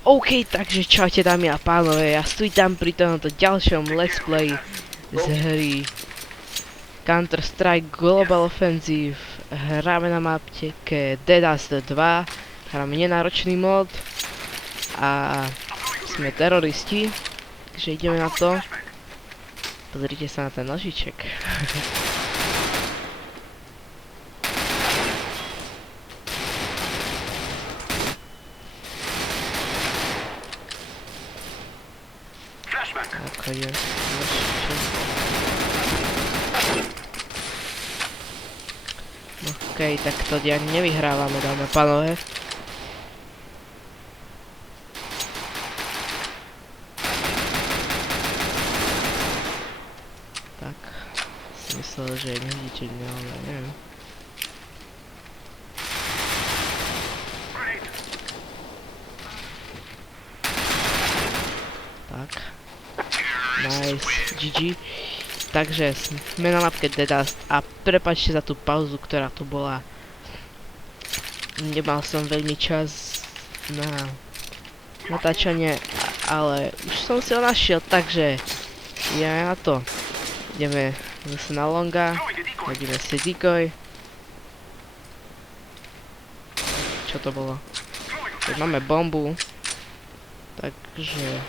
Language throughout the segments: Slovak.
OK, takže čaute dámy a pánové, ja vítam pri tomto ďalšom let's play z hry Counter-Strike Global Offensive. Hráme na mapke DDoS 2, hráme nenáročný mod a sme teroristi, takže ideme na to. Pozrite sa na ten nožiček. Ako je nožiček. OK, tak to nevyhrávame, dáme pánové. Tak, si myslel, že je neviditeľný, ale neviem. Tak. Nice, GG. Takže sme na mapke DDoS a prepáčte za tú pauzu, ktorá tu bola. Nemal som veľmi čas na natáčanie, ale už som si ho našiel, takže ideme na to. Ideme zase na longa, hodíme si decoy. Čo to bolo? Teď máme bombu, takže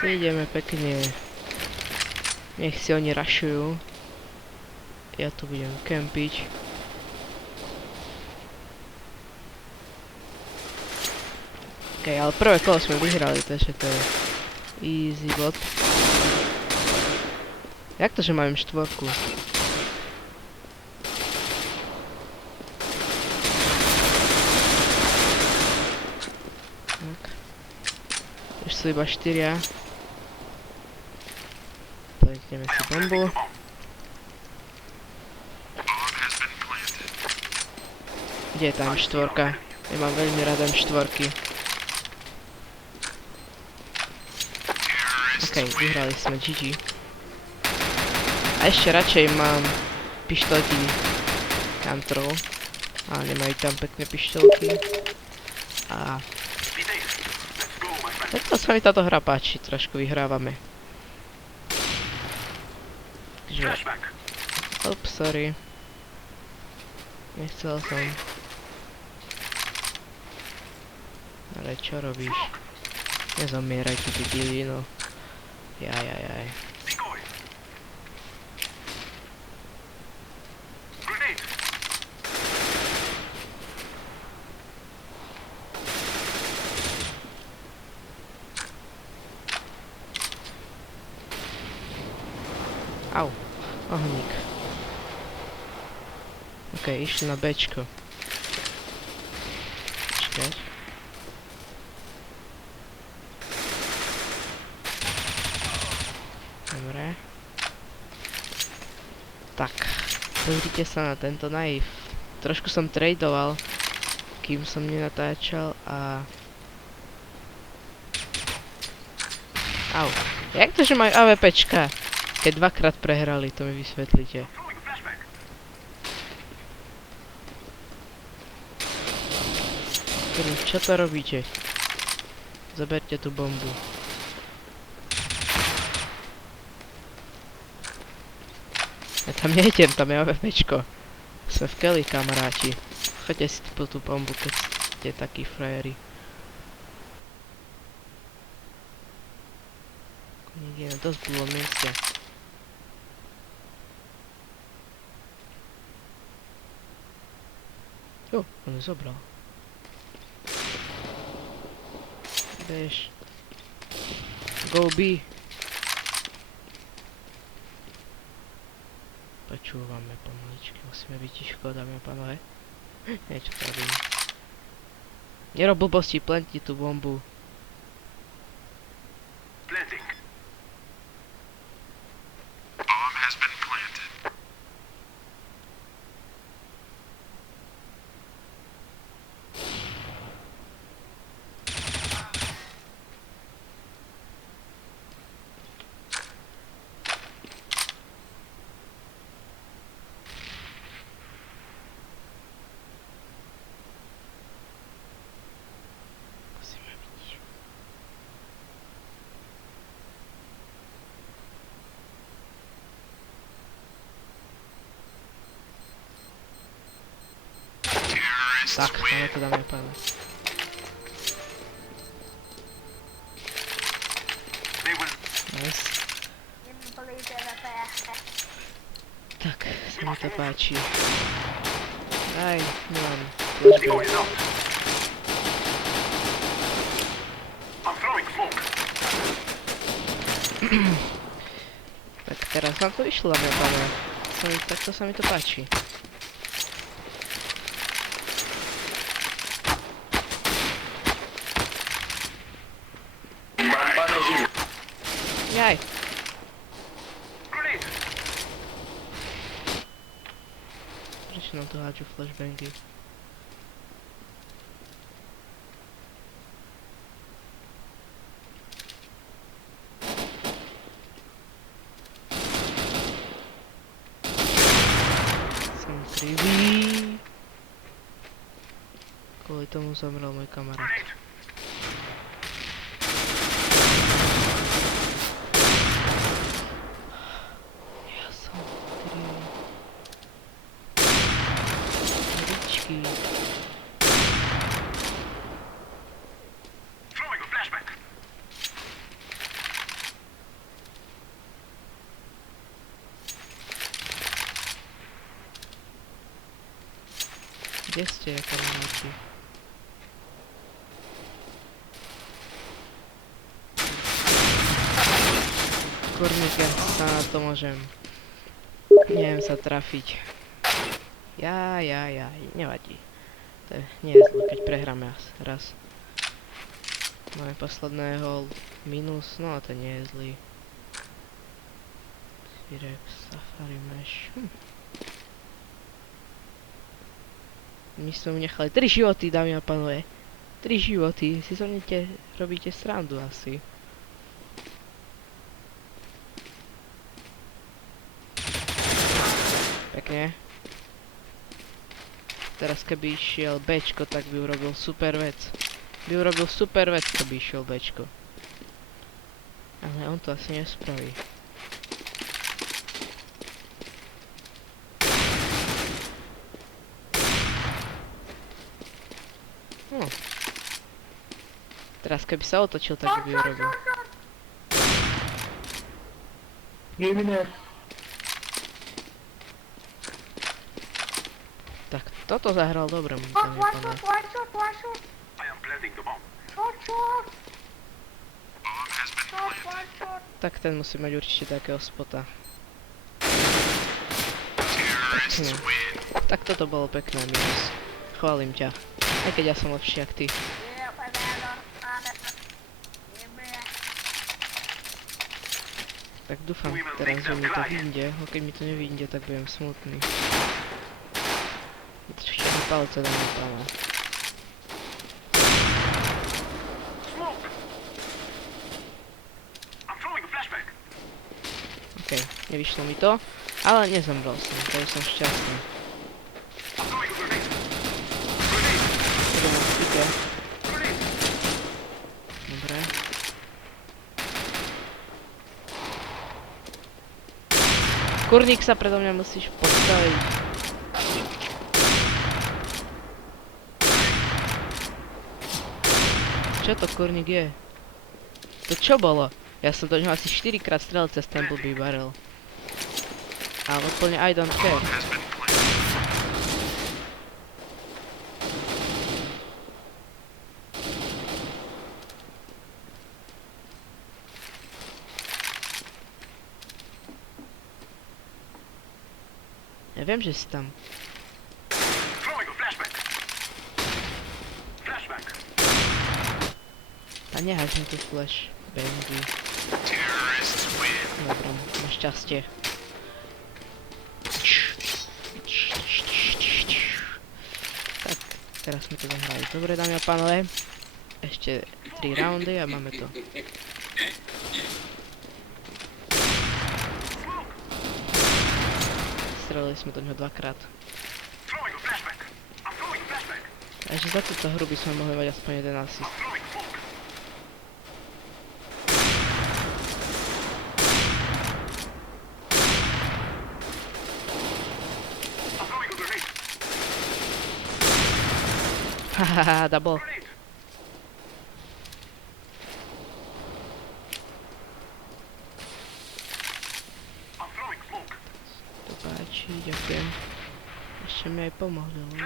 si ideme pekne, nech si oni rašujú. Ja tu budem kempiť. OK, ale prvé kolo sme vyhrali, takže to je easy bod. Jak to, že mám štvorku? Tak. Už sú iba 4. Ideme si bombu. Kde je tam štvorka? Ja mám veľmi rád štvorky. OK, vyhrali sme GG. A ešte radšej mám pištolky Control. Ale nemajú tam pekné pištolky. A takto sa mi táto hra páči, trošku vyhrávame. Takže oops, sorry. Nechcel som. Ale čo robíš? Nezomieraj tu ty divino. Jaj. Au, ohník. OK, išli na Bčko. Počkať. Dobre. Tak, pozrite sa na tento knife. Trošku som tradoval, kým som nenatáčal a... Au. Jak to, že majú AWPčka? Keď dvakrát prehrali, to mi vysvetlite. Čo to robíte? Zaberte tú bombu. Ja tam nejdem, tam je AWPčko. Sme v keli, kamaráti. Choďte si po tú bombu, keď ste takí frajeri. Niekde na dosť bylo mieste. Jo, on ju zobral. Bež. Go B. Počúvame pomaličky, musíme byť ticho, dámy a pánové. Niečo to robím. Nerob blbosti, plenti tú bombu. Tak, máme to, dáme pána. Nice. Tak, sa mi to páči. Aj, Milan, flashbang. Tak teraz vám to vyšlo, dámy a pánové. Takto sa mi to páči. Jaj. Prečo nám to hádžu flashbangy? Som krivý. Kvôli tomu zomrel môj kamarát. Kde ste, kamaráti? Kurníka, sa na to môžem. Neviem sa trafiť. Nevadí. To nie je zle, keď prehráme raz. Máme posledného minus, no a to nie je zlý. T-Rex, Safari Mesh. My sme mu nechali 3 životy, dámy a pánové. 3 životy, si robíte srandu asi. Pekne. Teraz keby išiel Bčko, tak by urobil super vec. Keby išiel Bčko. Ale on to asi nespraví. No. Teraz keby sa otočil, tak by urobil. Tak, toto zahral dobre, mu to nepadá. Tak ten musí mať určite takého spota. Pekne. Tak toto bolo pekné, minus. Chválim ťa. Aj keď ja som lepší jak ty. Tak dúfam teraz, že mi to vyjde, a keď mi to nevyjde, tak budem smutný. Je to všetko palce do mňa pána. Okej, nevyšlo mi to, ale nezomrel som, takže som šťastný. Dobre. Kurník, sa predo mňa musíš postaviť. Čo to kurník je? To čo bolo? Ja som do ňoho asi 4 krát strelil cez ten blbý barrel. Ale úplne I don't care. Ja viem, že si tam. A nehaž mi tu flash bangy. Dobre, na šťastie. Tak, teraz sme to zahrali. Dobre, dámy a pánové. Ešte 3 roundy a máme to. Strelili sme do ňoho 2-krát. Takže za túto hru by sme mohli mať aspoň 1 asist. Hahaha, double. To páči, ďakujem. Ešte mi aj pomohli, no.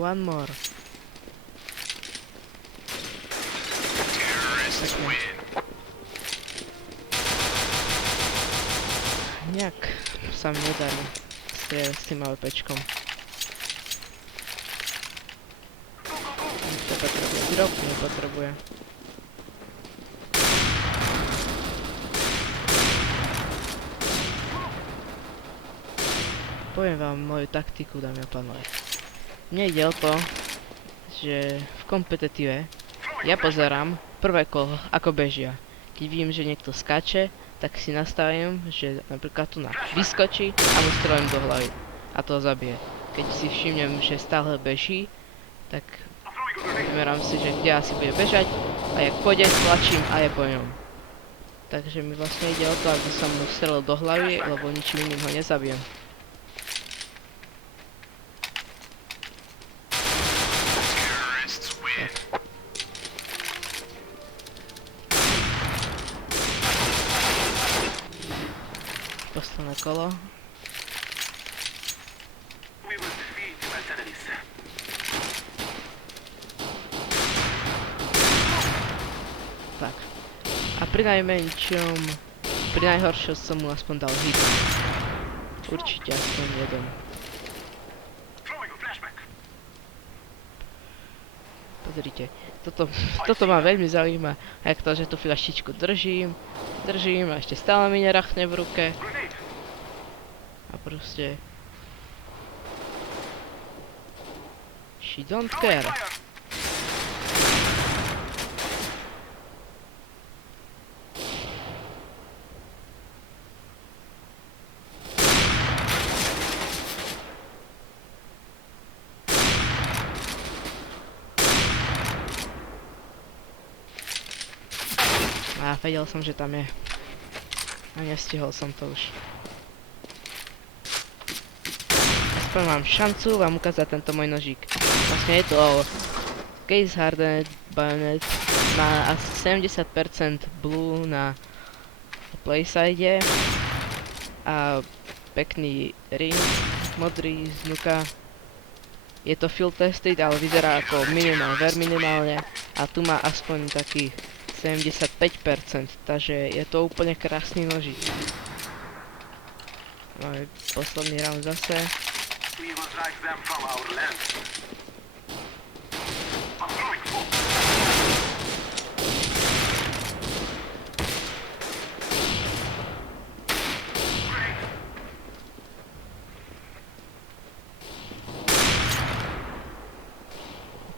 One more. Pekne. Nejak sa mi nedarí strieľať s tým AWPčkom. To potrebuje drop, nepotrebuje. Poviem vám moju taktiku, dámy a pánové. Mne ide o to, že v kompetitíve ja pozerám prvé kolo, ako bežia. Keď vidím, že niekto skáče, tak si nastavím, že napríklad tu vyskočí a mu strelím do hlavy a to zabije. Keď si všimnem, že stále beží, tak vymerám si, že kde asi bude bežať a jak pôjde, tlačím a je po ňom. Takže mi vlastne ide o to, aby som mu strelil do hlavy, lebo ničím iným ho nezabijem. Posledné kolo. Tak. A pri najmenšom, pri najhoršom som mu aspoň dal hit. Určite aspoň jeden. Pozrite, toto ma veľmi zaujíma, jak to, že tú fľaštičku držím a ešte stále mi nerachne v ruke. A proste... She don't care. A vedel som, že tam je. A nestihol som to už. Aspoň mám šancu vám ukázať tento môj nožík. Vlastne je to Case Hardened Bayonet. Má asi 70% blue na playside. A pekný ring, modrý z nuka. Je to field tested, ale vyzerá ako minimálne. A tu má aspoň takých 75%, takže je to úplne krásny nožík. Máme posledný round zase.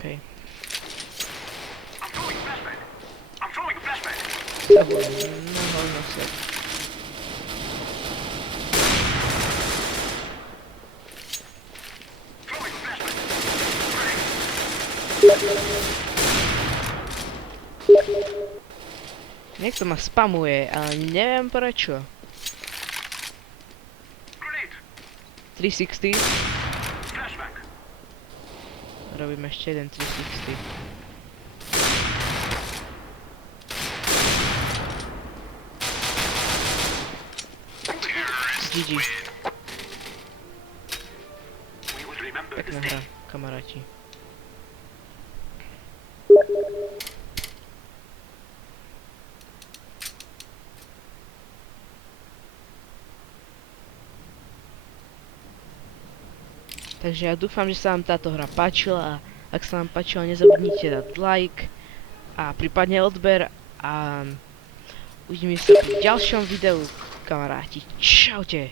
Okay. Niekto ma spamuje, ale neviem prečo. 360. Robím ešte jeden 360. GG. Pekná hra, kamaráti. Takže ja dúfam, že sa vám táto hra páčila a ak sa vám páčila, nezabudnite dať like a prípadne odber a uvidíme sa v ďalšom videu, kamaráti. Čaute.